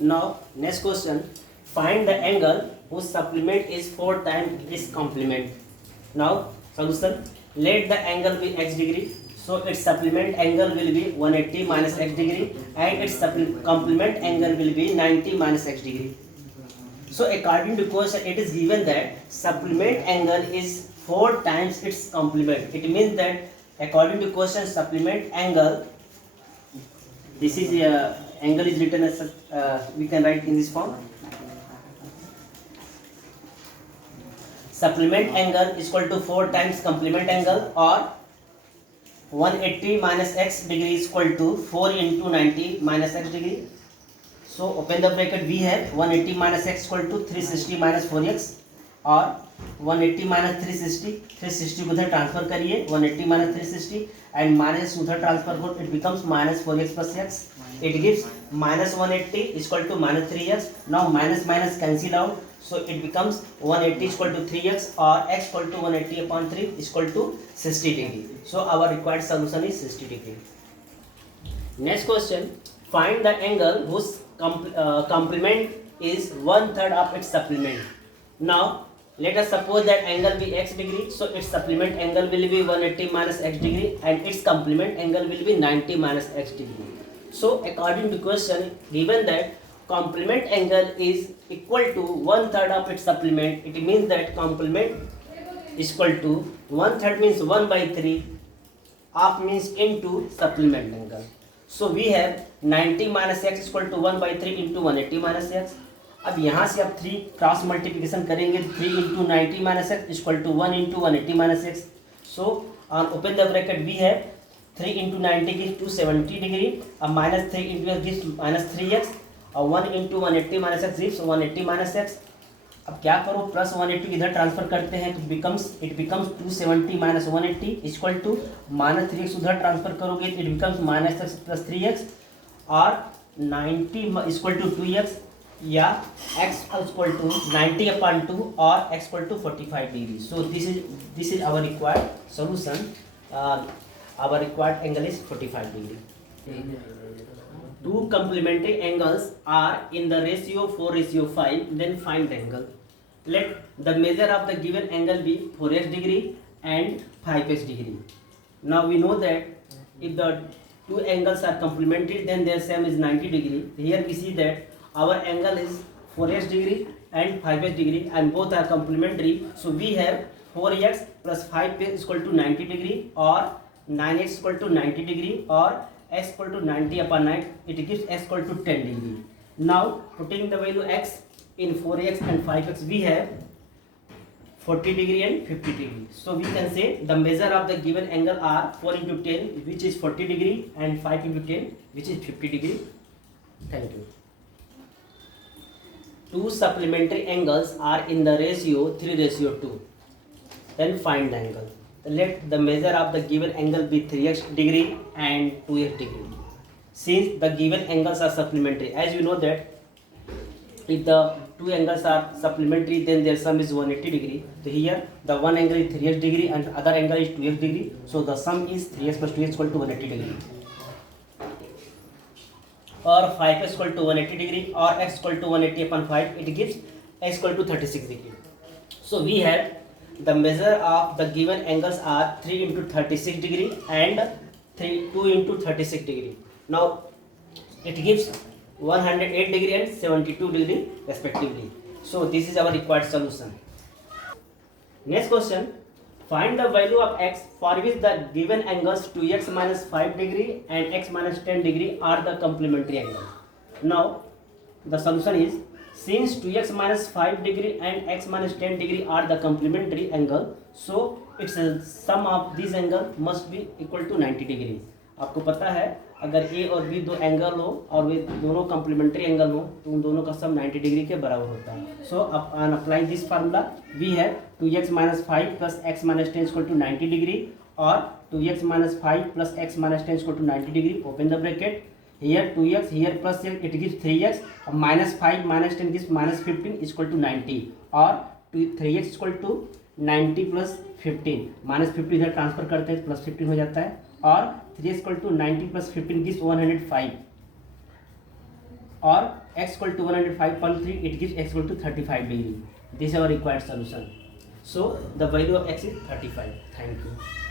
Now, next question. Find the angle whose supplement is 4 times its complement. Now, solution. Let the angle be x degree. So, its supplement angle will be 180 minus x degree and its complement angle will be 90 minus x degree. So, according to question, it is given that supplement angle is 4 times its complement. It means that according to question, supplement angle, this is angle is written as we can write in this form. Supplement angle is equal to 4 times complement angle, or 180 minus x degree is equal to 4 into 90 minus x degree. So open the bracket, we have 180 minus x equal to 360 minus 4x, और 180 minus 360 को उधर transfer करिए, 180 minus 360 and minus उधर transfer हो, it becomes minus 4x plus x. It gives minus 180 equal to minus 3x. Now minus minus cancel out, so it becomes 180 equal to 3x और x equal to 180 upon 3 equal to 60 degree. So our required solution is 60 degree. Next question. Find the angle whose complement is 1/3 of its supplement. Now let us suppose that angle be x degree, so its supplement angle will be 180 minus x degree and its complement angle will be 90 minus x degree. So according to question, given that complement angle is equal to 1/3 of its supplement, it means that complement is equal to 1/3 means 1/3 of means into supplement angle. So we have 90 minus x equal to 1/3 into 180 minus x. अब यहाँ से आप 3 cross multiplication करेंगे, 3 into 90 minus x equal to 1 into 180 minus x. So on open the bracket, we have 3 into 90 gives 270 degree, अब minus 3 into x gives minus 3x, और 1 into 180 minus x gives 180 minus x. अब क्या करो, plus 180 इधर transfer करते हैं तो it becomes 270 minus 180 equal to minus 3x उधर ट्रांसफर करोगे तो it becomes minus x plus 3x, और 90 इक्वल टू 2x या x इक्वल टू 90 अपॉन 2 और x equal to 45 degree. So this is our required solution. Our required angle is 45 degree. Two complementary angles are in the ratio 4:5. Then find the angle. Let the measure of the given angle be 4x degree and 5x degree. Now we know that if the two angles are complementary, then their sum is 90 degree. Here we see that our angle is 4x degree and 5x degree, and both are complementary. So we have 4x plus 5x equal to 90 degree, or 9x equal to 90 degree, or x equal to 90 upon 9, it gives x equal to 10 degree. Now putting the value x in 4x and 5x, we have 40 degree and 50 degree. So we can say the measure of the given angle are 4 into 10, which is 40 degree, and 5 into 10, which is 50 degree. Thank you. Two supplementary angles are in the ratio 3:2. Then find the angle. Let the measure of the given angle be 3x degree and 2x degree. Since the given angles are supplementary, as you know that if the two angles are supplementary, then their sum is 180 degree. So here the one angle is 3x degree and other angle is 2x degree. So the sum is 3x plus 2x equal to 180 degree. Or 5x equal to 180 degree, or x equal to 180 upon 5, it gives x equal to 36 degree. So we have the measure of the given angles are 3 into 36 degree and 2 into 36 degree. Now it gives 108 degree and 72 degree respectively. So this is our required solution. Next question. Find the value of x for which the given angles 2x minus 5 degree and x minus 10 degree are the complementary angles. Now the solution is, since 2x minus 5 degree and x minus 10 degree are the complementary angle, so its sum of these angle must be equal to 90 degree. आपको पता है अगर a और b दो angle हो और वे दोनों complementary angle हो तो उन दोनों का सम 90 डिग्री के बराबर होता है. So on apply this formula, we have 2x minus 5 plus x minus 10 equal to 90 degree, or 2x minus 5 plus x minus 10 equal to 90 degree. Open the bracket. Here 2x, here plus x, it gives 3x. Minus 5 minus 10 gives minus 15 is equal to 90, or 3x is equal to 90 plus 15. Minus 50 इधर transfer करते हैं plus 15 हो जाता है, और 3x equal to 90 plus 15 gives 105. or x equal to 105.3, it gives x equal to 35 degree. This is our required solution. So the value of x is 35. Thank you.